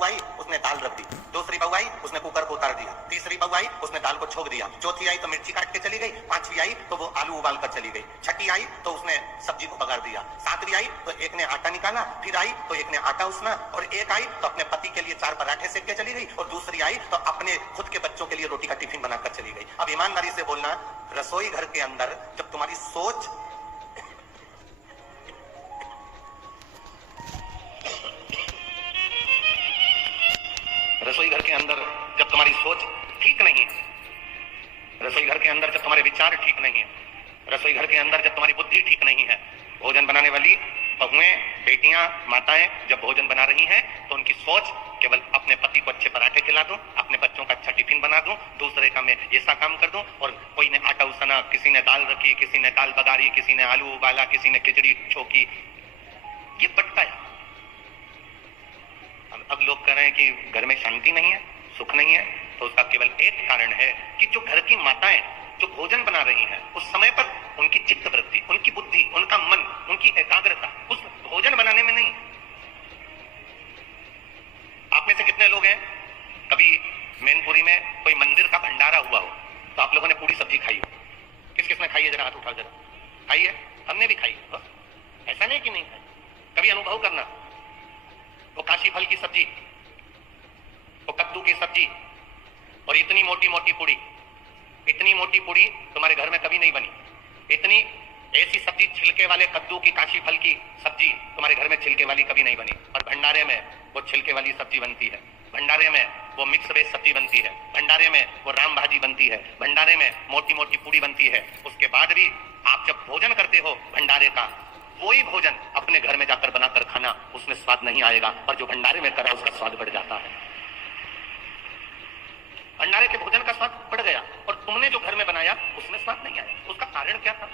बहू आई, उसने दाल रख दी। दूसरी बहू आई, उसने कुकर को उतार दिया। तीसरी बहू आई, उसने दाल को छोक दिया। चौथी आई तो मिर्ची काट के चली गई। पांचवी आई तो वो आलू उबाल कर चली गई। छठी आई तो उसने सब्जी को बगाड़ दिया। सातवीं आई तो एक ने आटा निकाला। फिर आई तो एक ने आटा उसना, और एक आई तो अपने पति के लिए 4 पराठे सेक के चली गई, और दूसरी आई तो अपने खुद के बच्चों के लिए रोटी का टिफिन बनाकर चली गई। अब ईमानदारी से बोलना, रसोई घर के अंदर जब तुम्हारी सोच रसोई घर के अंदर जब तुम्हारी सोच ठीक नहीं है, रसोई घर के अंदर जब तुम्हारे विचार ठीक नहीं है, रसोई घर के अंदर जब तुम्हारी बुद्धि ठीक नहीं है, भोजन बनाने वाली बहुएं, बेटियां, माताएं जब भोजन बना रही हैं तो उनकी सोच केवल अपने पति को अच्छे पराठे खिला दूं, अपने बच्चों का अच्छा टिफिन बना दूं, दूसरे का मैं ऐसा काम कर दूं, और कोई ने आटा उसना, किसी ने दाल रखी, किसी ने दाल बगारी, किसी ने आलू उबाला, किसी ने खिचड़ी छोकी, ये बटता है। अब लोग कह रहे हैं कि घर में शांति नहीं है, सुख नहीं है, तो उसका केवल एक कारण है कि जो घर की माताएं जो भोजन बना रही हैं उस समय पर उनकी चित्त वृत्ति, उनकी बुद्धि, उनका मन, उनकी एकाग्रता उस भोजन बनाने में नहीं। आप में से कितने लोग हैं कभी मैनपुरी में कोई मंदिर का भंडारा हुआ हो तो आप लोगों ने पूरी सब्जी खाई हो? किस किस ने खाई है? जरा हाथ उठाओ, जरा खाई है। हमने भी खाई है, ऐसा नहीं कि नहीं खाई। कभी अनुभव करना, वो काशी फल की सब्जी, वो कद्दू की सब्जी, और इतनी मोटी मोटी पूड़ी, इतनी मोटी पूड़ी तुम्हारे घर में कभी नहीं बनी। इतनी ऐसी सब्जी, छिलके वाले कद्दू की, काशी फल की सब्जी तुम्हारे घर में छिलके वाली कभी नहीं बनी, और भंडारे में वो छिलके वाली सब्जी बनती है, भंडारे में वो मिक्स वेज सब्जी बनती है, भंडारे में वो राम भाजी बनती है, भंडारे में मोटी मोटी पूड़ी बनती है। उसके बाद भी आप जब भोजन करते हो भंडारे का, वही भोजन अपने घर में जाकर बनाकर खाना, उसमें स्वाद नहीं आएगा, और जो भंडारे में करा उसका स्वाद बढ़ जाता है। भंडारे के भोजन का स्वाद बढ़ गया, और तुमने जो घर में बनाया उसमें स्वाद नहीं आया। उसका कारण क्या था?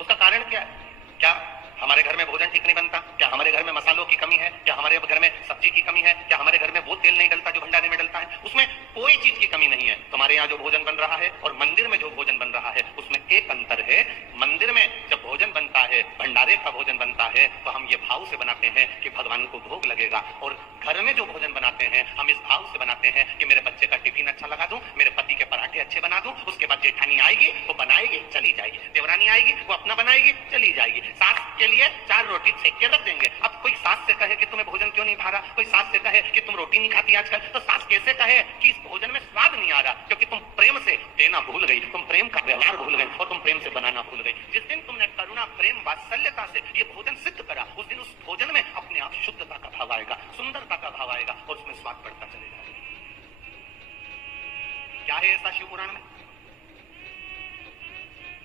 उसका कारण क्या है? क्या हमारे घर में भोजन ठीक नहीं बनता? क्या हमारे घर में मसालों की कमी है? क्या हमारे घर में सब्जी की कमी है? क्या हमारे घर में वो तेल नहीं डलता जो भंडारे में डलता है? उसमें कोई चीज की कमी नहीं है। तुम्हारे यहाँ जो भोजन बन रहा है और मंदिर में जो भोजन बन रहा है उसमें एक अंतर है। मंदिर में जब भोजन बनता है, भंडारे का भोजन बनता है, तो हम ये भाव से बनाते हैं कि भगवान को भोग लगेगा, और घर में जो भोजन बनाते हैं हम इस भाव से बनाते हैं कि मेरे बच्चे का टिफिन अच्छा लगा दूं, मेरे पति के पराठे अच्छे बना दूं, उसके बाद जेठानी आएगी वो बनाएगी चली जाएगी, देवरानी आएगी वो अपना बनाएगी चली जाएगी, सास के लिए 4 रोटी सेक के रख देंगे। अब कोई सास से कहे कि तुम्हें भोजन क्यों नहीं भा रहा, कोई सास से कहे कि तुम रोटी नहीं खाती आजकल, तो सास कैसे कहे कि इस भोजन में स्वाद नहीं आ रहा? क्योंकि तुम प्रेम से देना भूल गई, तुम प्रेम का व्यवहार भूल गई, और तुम प्रेम से बनाना भूल गई। जिस दिन तुमने करुणा, प्रेम, वात्सल्यता से ये भोजन सिद्ध करा, उस दिन उस भोजन में अपने आप शुद्धता का भाव आएगा, सुंदरता का भाव आएगा, और उसमें स्वाद बढ़ता चलेगा। क्या है ऐसा शिव पुराण में?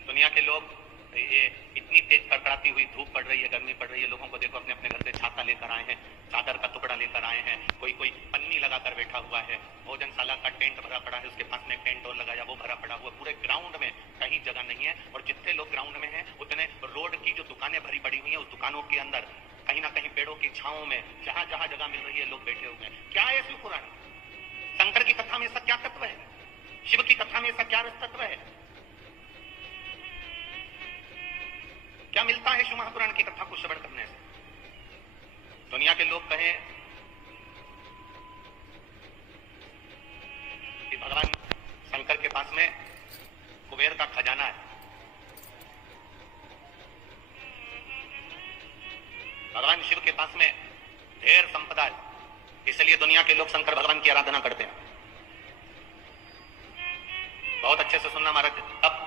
दुनिया के लोग, ये इतनी तेज कड़कड़ाती हुई धूप पड़ रही है, गर्मी पड़ रही है, लोगों को देखो अपने अपने घर से छाता लेकर आए हैं, चादर का टुकड़ा लेकर आए हैं, कोई कोई पन्नी लगाकर बैठा हुआ है, भोजनशाला का टेंट भरा पड़ा है, उसके पास में एक टेंट और लगाया, वो भरा पड़ा हुआ, पूरे ग्राउंड में कहीं जगह नहीं है, और जितने लोग ग्राउंड में हैं उतने रोड की जो दुकानें भरी पड़ी हुई हैं, उस दुकानों के अंदर कहीं ना कहीं पेड़ों की छांव में जहां जहां जगह मिल रही है लोग बैठे हुए हैं। क्या है शिव पुराण? शंकर की कथा में ऐसा क्या तत्व है? शिव की कथा में ऐसा क्या रस तत्व है? क्या मिलता है शिव महापुराण की कथा को श्रवण करने से? दुनिया के लोग कहें कि भगवान शंकर के पास में कुबेर का खजाना है, भगवान शिव के पास में ढेर संपदा है, इसलिए दुनिया के लोग शंकर भगवान की आराधना करते हैं। बहुत अच्छे से सुनना महाराज, अब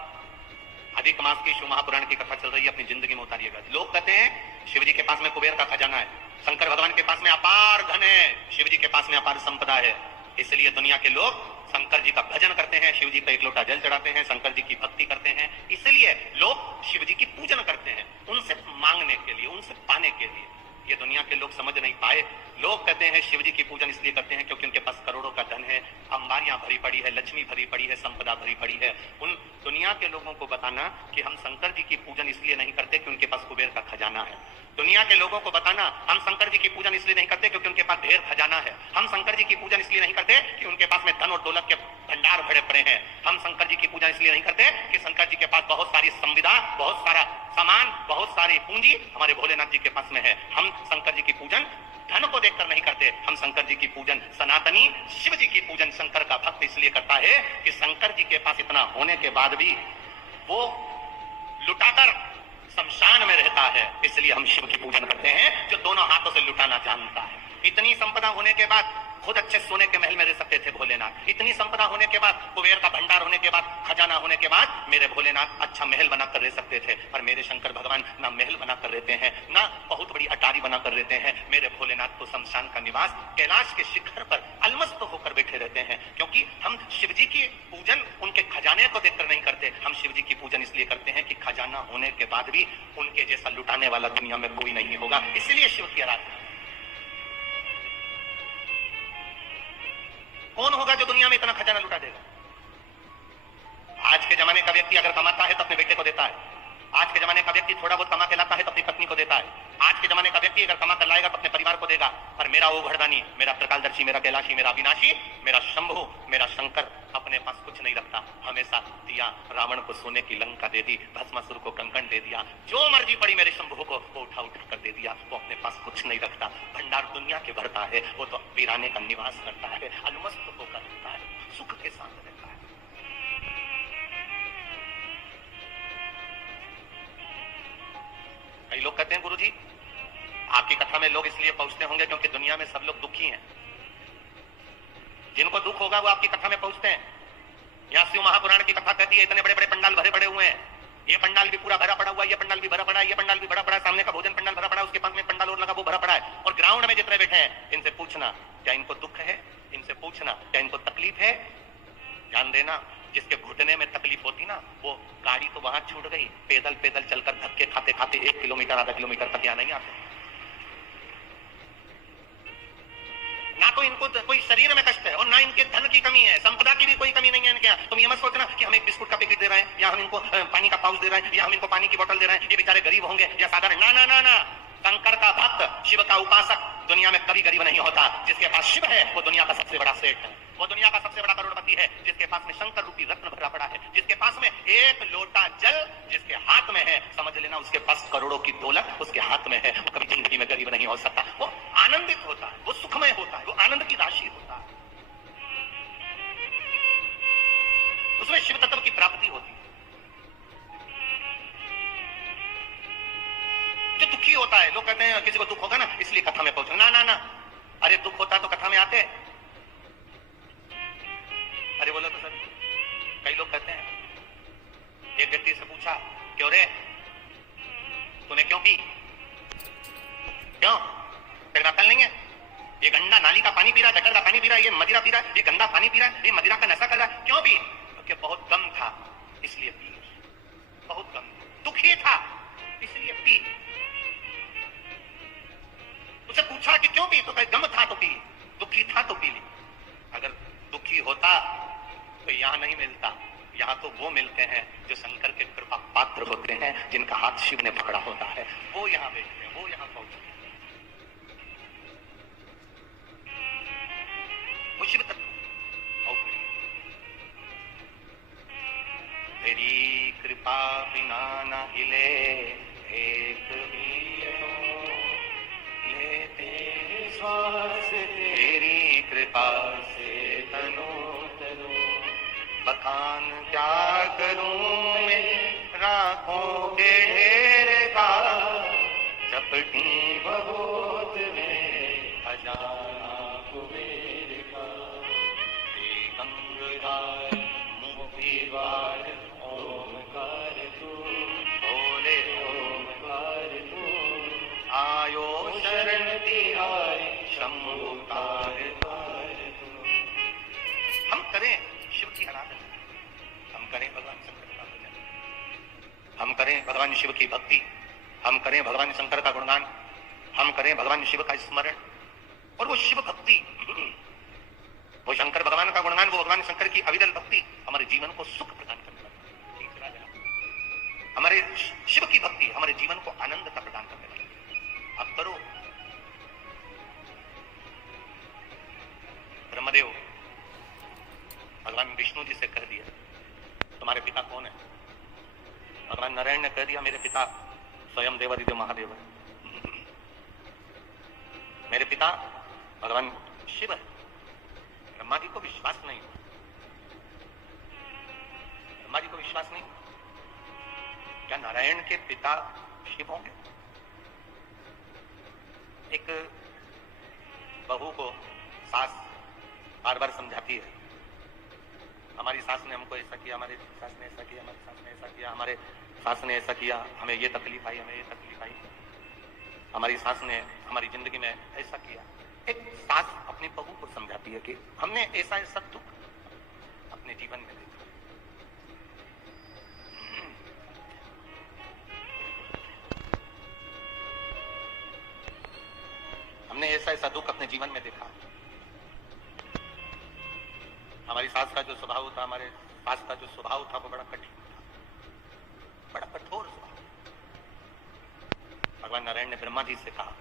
अधिक मास की शिव महापुराण की कथा चल रही है, अपनी जिंदगी में उतारिएगा। लोग कहते हैं शिव जी के पास में कुबेर का खजाना है, शंकर भगवान के पास में अपार धन है, शिव जी के पास में अपार संपदा है, इसलिए दुनिया के लोग शंकर जी का भजन करते हैं, शिव जी पर एक लोटा जल चढ़ाते हैं, शंकर जी की भक्ति करते हैं, इसलिए लोग शिव जी की पूजन करते हैं, उनसे मांगने के लिए, उनसे पाने के लिए। ये दुनिया के लोग समझ नहीं पाए। लोग कहते हैं शिव जी की पूजन इसलिए करते हैं क्योंकि उनके पास करोड़ों का धन है, अंबारियां भरी पड़ी है, लक्ष्मी भरी पड़ी है, संपदा भरी पड़ी है। उन दुनिया के लोगों को बताना कि हम शंकर जी की पूजन इसलिए नहीं करते कि उनके पास कुबेर का खजाना है। दुनिया के लोगों को बताना हम शंकर जी की पूजन इसलिए नहीं करते क्योंकि उनके पास ढेर खजाना है। हम शंकर जी की पूजन इसलिए नहीं करते कि उनके पास में धन और दौलत के भंडार भरे पड़े हैं। हम शंकर जी की पूजन इसलिए नहीं करते कि शंकर जी के पास बहुत सारी संविदा, बहुत सारा सामान, बहुत सारी पूंजी हमारे भोलेनाथ जी के पास में है। हम शंकर जी की पूजन धन को देखकर नहीं करते। हम शंकर जी की पूजन, सनातनी शिव जी की पूजन शंकर का भक्त इसलिए करता है कि शंकर जी के पास इतना होने के बाद भी वो लुटाकर शमशान में रहता है, इसलिए हम शिव की पूजन करते हैं जो दोनों हाथों से लुटाना जानता है। इतनी संपदा होने के बाद खुद अच्छे सोने के महल में रह सकते थे भोलेनाथ। इतनी संपदा होने के बाद, कुबेर का भंडार होने के बाद, खजाना होने के बाद मेरे भोलेनाथ अच्छा महल बनाकर रह सकते थे। पर मेरे शंकर भगवान ना महल बनाकर रहते हैं, ना बहुत बड़ी अटारी बनाकर रहते हैं। मेरे भोलेनाथ तो शमशान का निवास कैलाश के शिखर पर अलमस्त होकर बैठे रहते हैं। क्योंकि हम शिव जी की पूजन उनके खजाने को देखकर नहीं करते, हम शिव जी की पूजन इसलिए करते हैं कि खजाना होने के बाद भी उनके जैसा लुटाने वाला दुनिया में कोई नहीं होगा, इसलिए शिव की आराधना। कौन होगा जो दुनिया में इतना खजाना लुटा देगा? आज के जमाने का व्यक्ति अगर कमाता है तो अपने बेटे को देता है। आज के जमाने का व्यक्ति थोड़ा बहुत कमा के लाता है तो अपनी पत्नी को देता है। आज के जमाने का व्यक्ति अगर कमा कर लाएगा तो अपने परिवार को देगा। पर मेरा वो घरदानी, मेरा त्रिकालदर्शी, मेरा कैलाशी, मेरा अविनाशी, मेरा शंभु, मेरा शंकर अपने पास कुछ नहीं रखता। हमेशा दिया, रावण को सोने की लंका दे दी, भस्मासुर को कंकण दे दिया, जो मर्जी पड़ी मेरे शंभु को वो उठा उठा कर दे दिया। वो अपने पास कुछ नहीं रखता, भंडार दुनिया के भरता है। वो तो वीराने का निवास करता है, अलमस्त होकर रहता है, सुख के साथ रहता है। कई लोग कहते हैं गुरुजी आपकी कथा में लोग इसलिए पहुंचते होंगे क्योंकि दुनिया में सब लोग दुखी हैं। जिनको दुख होगा वो आपकी कथा में पहुंचते हैं। यहाँ शिव महापुराण की कथा कहती है इतने बड़े बड़े पंडाल भरे पड़े हुए हैं, ये पंडाल भी पूरा भरा पड़ा हुआ है, ये पंडाल भी भरा पड़ा है, ये पंडाल भी भरा पड़ा है, सामने का भोजन पंडाल भरा पड़ा है, उसके पास में पंडाल और लगा वो भरा पड़ा है। और ग्राउंड में जितने बैठे हैं इनसे पूछना क्या इनको दुख है, इनसे पूछना क्या इनको तकलीफ है। ध्यान देना, जिसके घुटने में तकलीफ होती ना वो गाड़ी तो वहां छूट गई, पैदल पैदल चलकर धक्के खाते खाते 1 किलोमीटर आधा किलोमीटर तक यहाँ नहीं आते। ना तो इनको कोई शरीर में कष्ट है और ना इनके धन की कमी है, संपदा की भी कोई कमी नहीं है इनके यहाँ। तुम ये मत सोचना कि हम एक बिस्कुट का पैकेट दे रहे हैं या हम इनको पानी का पाउच दे रहे हैं या हम इनको पानी की बोतल दे रहे हैं, ये बेचारे गरीब होंगे या साधारण। ना ना ना ना, शंकर का भक्त, शिव का उपासक दुनिया में कभी गरीब नहीं होता। जिसके पास शिव है वो दुनिया का सबसे बड़ा सेठ है, वो दुनिया का सबसे बड़ा करोड़पति है। जिसके पास में शंकर रूपी रत्न भरा पड़ा है, जिसके पास में एक लोटा जल जिसके हाथ में है, समझ लेना उसके पास करोड़ों की दौलत उसके हाथ में है। वो कभी जिंदगी में गरीब नहीं हो सकता। वो आनंदित होता है, वो सुखमय होता है, वो आनंद की राशि होता है, उसमें शिव तत्व की प्राप्ति होती है। जो दुखी होता है, लोग कहते हैं किसी को दुख होगा ना इसलिए कथा में पहुंचो। ना ना ना, अरे दुख होता तो कथा में आते। अरे बोलो तो सर, कई लोग कहते हैं, एक व्यक्ति से पूछा क्यों रे तूने क्यों पी, क्यों तेरे अकल नहीं है, ये गंदा नाली का पानी पी रहा है, गटर का पानी पी रहा है, ये मदिरा पी रहा है, ये गंदा पानी पी रहा है, ये मदिरा का नशा कर रहा है, क्यों पी? क्योंकि बहुत गम था इसलिए पी, बहुत गम, दुखी था इसलिए पी। उसे पूछा कि क्यों पी, तो कहे गम था तो पी, दुखी था तो पी ली। अगर दुखी होता तो यहां नहीं मिलता, यहां तो वो मिलते हैं जो शंकर के कृपा पात्र होते हैं, जिनका हाथ शिव ने पकड़ा होता है, वो यहां बैठते हैं, वो यहां पहुंचते हैं। वो शिव तत्व तेरी कृपा बिना न हिले एक भी लेते श्वास, तेरी कृपा से तनो तनो बखान क्या करूं मैं राखों के ढेर का, चपटी बहुत में खजाना कुबेर का, गंगधार मुखीवार ओमकार तू, बोले ओमकार तू, आयो शरण तिहारी शंभु तार तार तू। हम करें शिव की आराधना, हम करें भगवान शंकर का भजन, हम करें भगवान शिव की भक्ति, हम करें भगवान शंकर का गुणगान, हम करें भगवान शिव का स्मरण। और वो शिव भक्ति, वो शंकर भगवान का गुणगान, वो भगवान शंकर की अविरल भक्ति हमारे जीवन को सुख प्रदान करने वाली, हमारे शिव की भक्ति हमारे जीवन को आनंदता प्रदान करने वाली। अब करो। ब्रह्मदेव भगवान विष्णु जी से कह दिया तुम्हारे पिता कौन है? भगवान नारायण ने कह दिया मेरे पिता स्वयं देवादिदेव महादेव है। मेरे पिता भगवान शिव है। ब्रह्मा जी को विश्वास नहीं, ब्रह्मा जी को विश्वास नहीं, क्या नारायण के पिता शिव होंगे? एक बहू को सास बार बार समझाती है, हमारी सास ने हमको ऐसा किया, हमारी सास ने ऐसा किया, हमारी सास ने ऐसा किया, हमारे सास ने ऐसा किया, हमें ये तकलीफ आई, हमें ये तकलीफ आई, हमारी सास ने हमारी जिंदगी में ऐसा किया। एक सास अपनी बहू को समझाती है कि हमने ऐसा ऐसा दुख अपने जीवन में देखा, हमने ऐसा ऐसा दुख अपने जीवन में देखा। हमारी सास का जो स्वभाव था, हमारे सास का जो स्वभाव था वो बड़ा कठिन था, बड़ा कठोर स्वभाव। भगवान नारायण ने ब्रह्मा जी से कहा,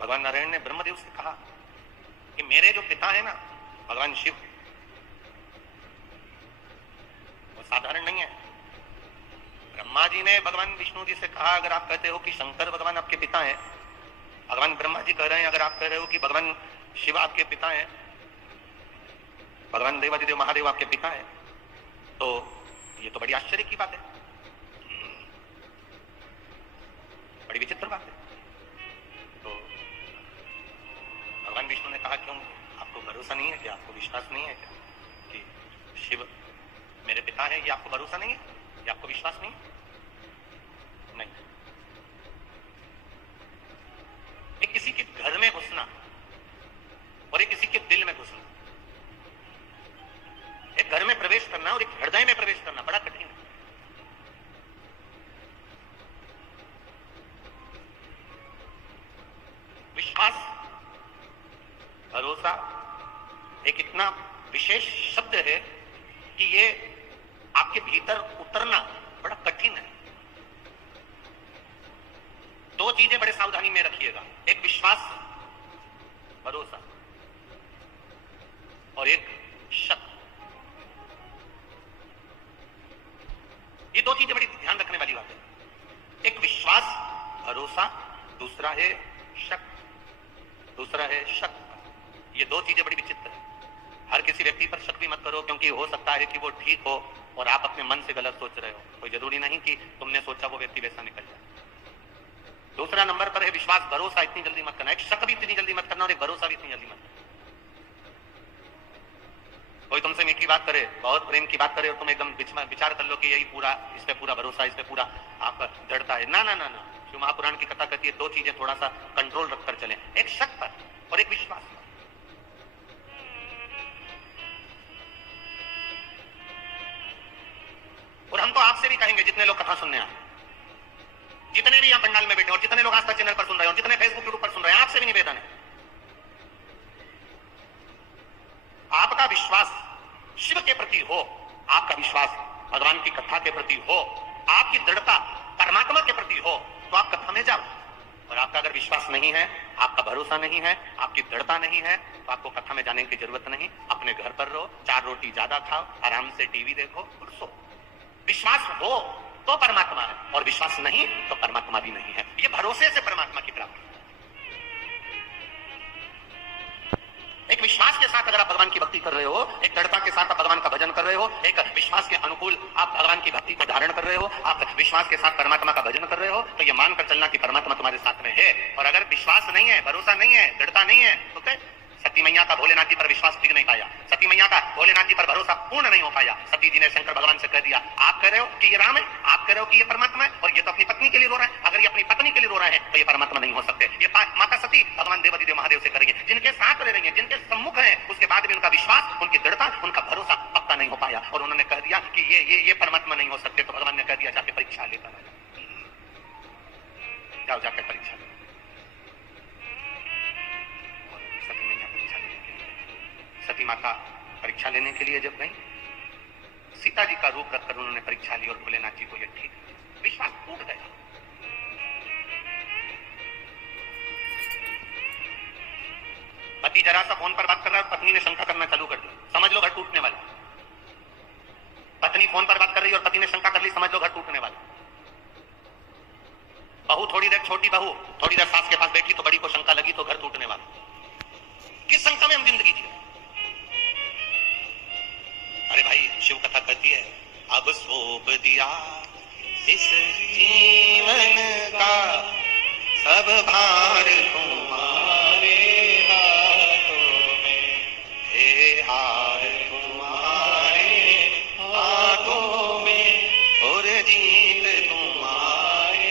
भगवान नारायण ने ब्रह्मदेव से कहा कि मेरे जो पिता है ना भगवान शिव, वो साधारण नहीं है। ब्रह्मा जी ने भगवान विष्णु जी से कहा, अगर आप कहते हो कि शंकर भगवान आपके पिता हैं, भगवान ब्रह्मा जी कह रहे हैं अगर आप कह रहे हो कि भगवान शिव आपके पिता हैं, भगवान देवादिदेव महादेव आपके पिता हैं, तो ये तो बड़ी आश्चर्य की बात है, बड़ी विचित्र बात है। तो भगवान विष्णु ने कहा, क्यों आपको भरोसा नहीं है क्या, आपको विश्वास नहीं है क्या कि शिव मेरे पिता हैं? ये आपको भरोसा नहीं है, ये आपको विश्वास नहीं है? नहीं। एक किसी के घर में घुसना और एक किसी के दिल में घुसना, एक घर में प्रवेश करना और एक हृदय में प्रवेश करना बड़ा कठिन है। विश्वास, भरोसा एक इतना विशेष शब्द है कि ये आपके भीतर उतरना बड़ा कठिन है। दो चीजें बड़े सावधानी में रखिएगा, एक विश्वास भरोसा और एक शक। ये दो चीजें बड़ी ध्यान रखने वाली बात है। एक विश्वास भरोसा, दूसरा है शक, दूसरा है शक। ये दो चीजें बड़ी विचित्र है। हर किसी व्यक्ति पर शक भी मत करो, क्योंकि हो सकता है कि वो ठीक हो और आप अपने मन से गलत सोच रहे हो। कोई जरूरी नहीं कि तुमने सोचा वो व्यक्ति वैसा निकल जाए। दूसरा नंबर पर है विश्वास भरोसा, इतनी जल्दी मत करना। एक शक भी इतनी जल्दी मत करना और एक भरोसा भी इतनी जल्दी मत करना। कोई तुमसे मीठी बात करे, बहुत प्रेम की बात करे और तुम एकदम विचार कर लो कि यही पूरा, इस पे पूरा भरोसा, इस पे पूरा आपका दृढ़ता है। ना ना ना ना, शिव महापुराण की कथा कहती है दो चीजें थोड़ा सा कंट्रोल रखकर चले, एक शक पर और एक विश्वास पर। और हम तो आपसे भी कहेंगे, जितने लोग कथा सुनने आए, जितने भी यहाँ पंडाल में बैठे और जितने लोग आस्था चैनल पर सुन रहे हो, जितने फेसबुक यूट्यूब पर सुन रहे हैं, आपसे भी निवेदन है, आपका विश्वास शिव के प्रति हो, आपका विश्वास भगवान की कथा के प्रति हो, आपकी दृढ़ता परमात्मा के प्रति हो, तो आप कथा में जाओ। और आपका अगर विश्वास नहीं है, आपका भरोसा नहीं है, आपकी दृढ़ता नहीं है, तो आपको कथा में जाने की जरूरत नहीं। अपने घर पर रहो, 4 रोटी ज्यादा खाओ, आराम से टीवी देखो और सो। विश्वास हो तो परमात्मा है, और विश्वास नहीं तो परमात्मा भी नहीं है। ये भरोसे से परमात्मा की प्राप्ति। एक विश्वास के साथ अगर आप भगवान की भक्ति कर रहे हो, एक दृढ़ता के साथ आप भगवान का भजन कर रहे हो, एक विश्वास के अनुकूल आप भगवान की भक्ति को धारण कर रहे हो, आप विश्वास के साथ परमात्मा का भजन कर रहे हो, तो ये मानकर चलना कि परमात्मा तुम्हारे साथ में है। और अगर विश्वास नहीं है, भरोसा नहीं है, दृढ़ता नहीं है, तो क्या? सती मैया का भोलेनाथ जी पर विश्वास टिक नहीं पाया, सती मैया का भोलेनाथ जी पर भरोसा पूर्ण नहीं हो पाया। सती जी ने शंकर भगवान से कह दिया, आप कह रहे हो कि ये राम है, आप कह रहे हो कि ये परमात्मा है, और ये तो अपनी पत्नी के लिए रो रहा है। अगर ये अपनी पत्नी के लिए रो रहे हैं तो ये परमात्मा नहीं हो सकते। ये माता सती भगवान देवादिदेव महादेव से करेंगे, जिनके साथ रह रही है, जिनके सम्मुख है, उसके बाद भी उनका विश्वास, उनकी दृढ़ता, उनका भरोसा पक्का नहीं हो पाया, और उन्होंने कह दिया कि ये परमात्मा नहीं हो सकते। तो भगवान ने कह दिया, जाके परीक्षा लेकर जाओ, जाकर परीक्षा लो। सती मैया परीक्षा लेने के लिए, सती माता परीक्षा लेने के लिए जब गई, सीता जी का रूप रखकर उन्होंने परीक्षा ली, और भोलेनाथ जी को यह ठीक विश्वास टूट गया। पति जरा सा फोन पर बात कर रहा है, पत्नी ने शंका करना चालू कर दी, समझ लो घर टूटने वाला। पत्नी फोन पर बात कर रही है और पति ने शंका कर ली, समझ लो घर टूटने वाला। बहू थोड़ी देर, छोटी बहू थोड़ी देर सास के पास बैठी तो बड़ी को शंका लगी तो घर टूटने वाला। किस शंका में हम जिंदगी जी? अरे भाई, शिव कथा कहती है, अब सौंप दिया इस जीवन का सब भार तुम्हारे हाथों में, हे हार तुम्हारे हाथों में, और जीत तुम्हारे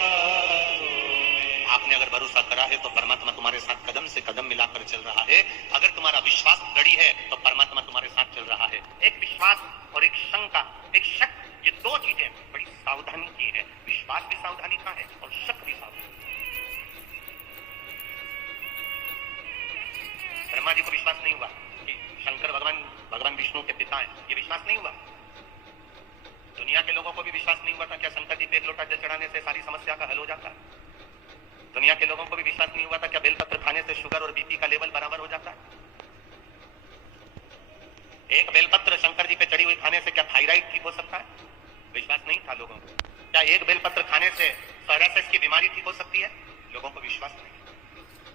हाथों में। आपने अगर भरोसा करा है तो परमात्मा तुम्हारे साथ कदम से कदम मिलाकर चल रहा है। अगर तुम्हारा विश्वास दृढ़ है तो परमात्मा तुम्हारे साथ चल रहा है। एक विश्वास और एक शंका, एक शक, ये दो चीजें बड़ी सावधानी की है। विश्वास भी सावधानी का है और शक भी सावधानी। ब्रह्मा जी को विश्वास नहीं हुआ कि शंकर भगवान विष्णु के पिता हैं, ये विश्वास नहीं हुआ। दुनिया के लोगों को भी विश्वास नहीं हुआ था क्या शंकर जी पे एक लोटा जल चढ़ाने से सारी समस्या का हल हो जाता है। दुनिया के लोगों को भी विश्वास नहीं हुआ था क्या बेलपत्र खाने से शुगर और बीपी का लेवल बराबर हो जाता है। एक बेलपत्र शंकर जी पे चढ़ी हुई खाने से क्या थायराइड ठीक हो सकता है? विश्वास नहीं था लोगों को। क्या एक बेलपत्र खाने से सोरायसिस की बीमारी ठीक हो सकती है? लोगों को विश्वास नहीं।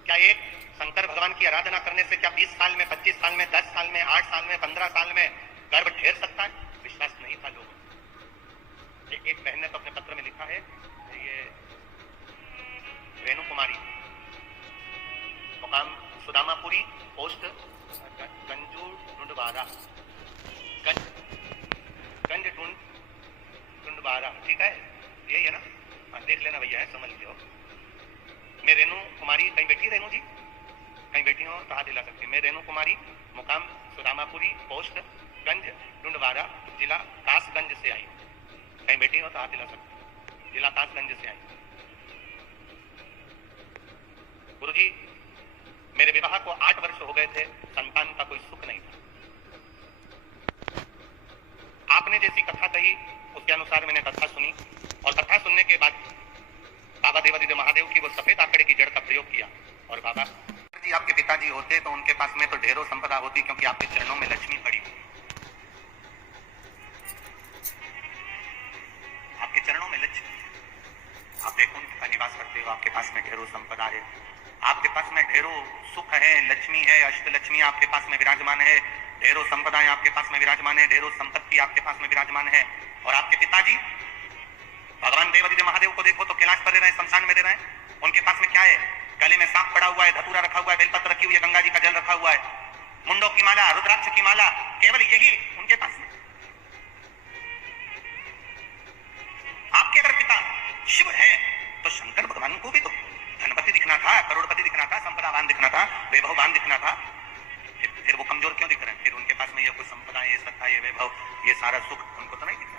क्या एक शंकर भगवान की आराधना करने से क्या 20 साल में, 25 साल में, 10 साल में, 8 साल में, 15 साल में गर्भ ढेर सकता है? विश्वास नहीं था लोगों को। एक बहन ने तो अपने पत्र में लिखा है, ये रेणु कुमारी, मुकाम सुदामापुरी, पोस्ट गंजू ढूंढवारा, गंज ढूंढवारा, ठीक है, यही है ना? हाँ, देख लेना भैया, है समझ लियो। मैं रेणु कुमारी, कहीं बैठी रेणु जी? कहीं बैठी हो तो हाथ हिला सकती। मैं रेणु कुमारी, मुकाम सुदामापुरी, पोस्ट गंज ढूंढवारा, जिला कासगंज से आई। कहीं बैठी हो तो हाथ हिला सकती। जिला कासगंज से आई। गुरुजी, मेरे विवाह को 8 वर्ष हो गए थे, संतान का कोई सुख नहीं था। आपने जैसी कथा कही उसके अनुसार मैंने कथा सुनी, और कथा सुनने के बाद बाबा देवादिदेव महादेव की वो सफेद आंकड़े की जड़ का प्रयोग किया। और बाबा जी, आपके पिताजी होते तो उनके पास में तो ढेरों संपदा होती, क्योंकि आपके चरणों में लक्ष्मी पड़ी हुई। आपके चरणों में लक्ष्मी, आप वैकुंठ का निवास करते हो, आपके पास में ढेरों संपदा है, आपके पास में ढेरों सुख है, लक्ष्मी है, अष्टलक्ष्मी आपके पास में विराजमान है, ढेरों संपदाएं आपके पास में विराजमान है, ढेरों संपत्ति आपके पास में विराजमान है। और आपके पिताजी भगवान देवादिदेव महादेव को देखो तो कैलाश पर रह रहे हैं, शमशान में रह रहे हैं। उनके पास में क्या है? गले में सांप पड़ा हुआ है, धतूरा रखा हुआ है, बेलपत्र रखी हुई है, गंगा जी का जल रखा हुआ है, मुंडों की माला, रुद्राक्ष की माला, केवल यही उनके पास में। आपके अगर पिता शिव है तो शंकर भगवान को भी तो धनपति दिखना था, करोड़पति दिखना था, संपदावान दिखना था, वैभववान दिखना था। फिर वो कमजोर क्यों दिख रहे हैं? फिर उनके पास में ये कुछ संपदा, ये सत्ता, ये वैभव, ये सारा सुख उनको तो नहीं दिख रहा।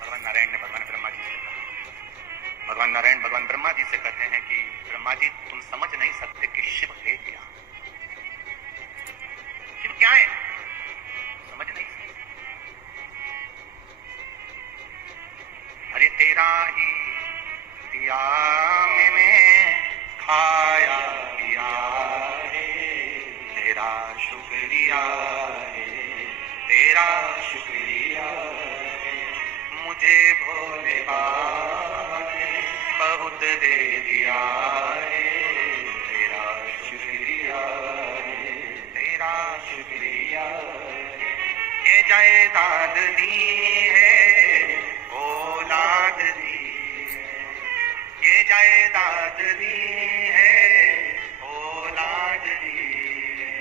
भगवान नारायण ने भगवान ब्रह्मा जी से कहा, भगवान नारायण भगवान ब्रह्मा जी से कहते हैं कि ब्रह्मा जी, तुम समझ नहीं सकते कि शिव है क्या। शिव क्या है समझ नहीं सकते। अरे तेरा ही दिया मैंने खाया पिया है, तेरा शुक्रिया है, तेरा शुक्रिया है, मुझे भोले बाबा ने बहुत दे दिया है, तेरा शुक्रिया है, तेरा शुक्रिया है। ये जायदाद दी है, औलाद दी है, ये जायदाद दी है, औलाद दी है,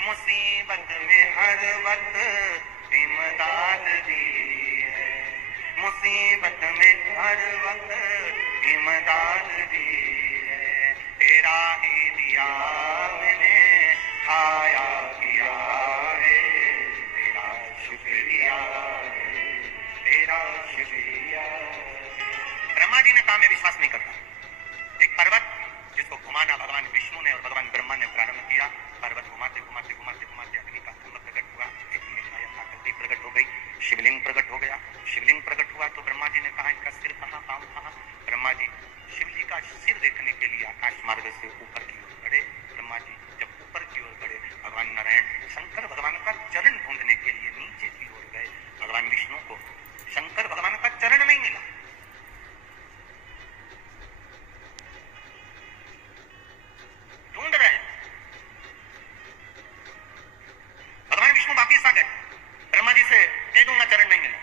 मुसीबत में हर वक्त इमदाद दी है, मुसीबत में हर वक्त इमदाद दी है। तेरा ही दिया मैंने खाया पिया है, तेरा शुक्रिया है, तेरा शुक्रिया। ब्रह्मा जी ने कहा मैं विश्वास नहीं करता। एक पर्वत जिसको घुमाना भगवान विष्णु ने और भगवान ब्रह्मा ने प्रारंभ किया, पर्वत घुमाते घुमाते घुमाते घुमाते अग्नि का खंड प्रकट हुआ, एक आकृति प्रकट हो गई, शिवलिंग प्रकट हो गया। शिवलिंग प्रकट हुआ तो ब्रह्मा जी ने कहा इसका सिर कहाँ, पांव कहाँ। ब्रह्मा जी शिव जी का सिर देखने के लिए आकाश मार्ग से ऊपर की ओर बढ़े। ब्रह्मा जी जब ऊपर की ओर बढ़े, भगवान नारायण शंकर भगवान का चरण ढूंढने के लिए नीचे की ओर गए। भगवान विष्णु को शंकर भगवान का चरण नहीं मिला। ढूंढ रहे हैं। भगवान विष्णु वापिस आ गए, ब्रह्मा जी से कह दूंगा चरण नहीं मिला,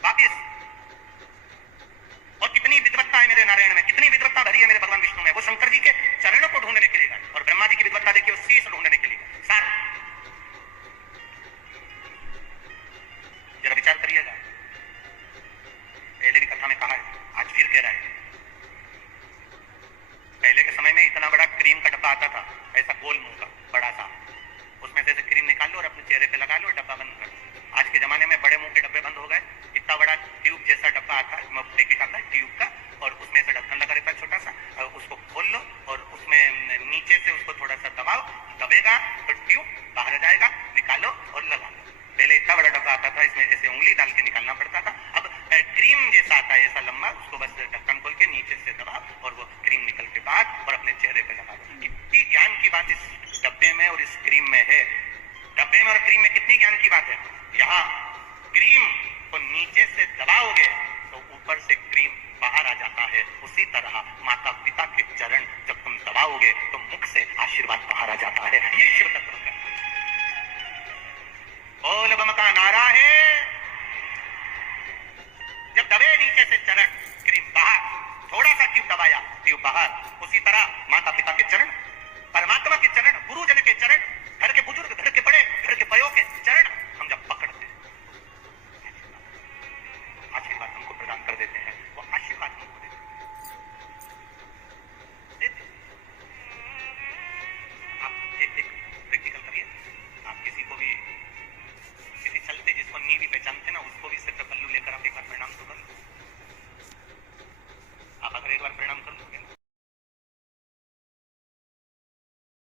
वापिस। और कितनी विद्वत्ता है मेरे नारायण में, कितनी विद्वत्ता भरी है मेरे भगवान विष्णु में। वो शंकर जी के चरणों को ढूंढने के लिए गए और ब्रह्मा जी की विद्वत्ता देखिए, वो शीश ढूंढने के लिए गए। सार जरा विचार करिएगा, पहले भी कथा में कहा है, आज फिर कह रहा है। पहले के समय में इतना बड़ा क्रीम का डब्बा आता था, ऐसा गोल मुंह का बड़ा सा, उसमें से क्रीम निकाल लो और अपने चेहरे पे लगा लो, डब्बा बंद कर दो। आज के जमाने में बड़े मुंह के डब्बे बंद हो गए, इतना बड़ा ट्यूब जैसा डब्बा आता है, पैकेट आता है ट्यूब का, और उसमें से ढक्कन लगा रहता है छोटा सा, उसको खोल लो और उसमें नीचे से उसको थोड़ा सा दबाओ, दबेगा तो ट्यूब बाहर जाएगा, निकालो और लगा लो। पहले इतना बड़ा डब्बा आता था, इसमें ऐसे उंगली डाल के निकालना पड़ता था। अब क्रीम जैसा आता है, ऐसा लंबा, उसको बस ढक्कन खोल के नीचे से दबाओ और वो क्रीम निकल के बाद और अपने चेहरे पे लगा दो। कितनी ज्ञान की बात इस डब्बे में और इस क्रीम में है। डब्बे में और क्रीम में कितनी ज्ञान की बात है। यहाँ क्रीम को नीचे से दबाओगे तो ऊपर से क्रीम बाहर आ जाता है। उसी तरह माता पिता के चरण जब तुम दबाओगे तो मुख से आशीर्वाद बाहर आ जाता है। ये शिव तत्व है। बोल बम का नारा है। जब दबे नीचे से चरण, क्रीम बाहर, थोड़ा सा ट्यूब दबाया, ट्यूब बाहर। उसी तरह माता पिता के चरण, परमात्मा के चरण, गुरुजन के चरण, घर के बुजुर्ग, घर के बड़े, घर के बड़ों के चरण हम जब पकड़ते हैं, आशीर्वाद हमको प्रदान कर देते हैं। वो आशीर्वाद हमको देते हैं। आप एक प्रैक्टिकल करिए। आप किसी को भी, किसी चलते जिसको नी भी पहचानते ना, उसको भी सिर पे पल्लू लेकर आप एक बार प्रणाम तो कर लो। आप अगर एक बार प्रणाम कर लोगे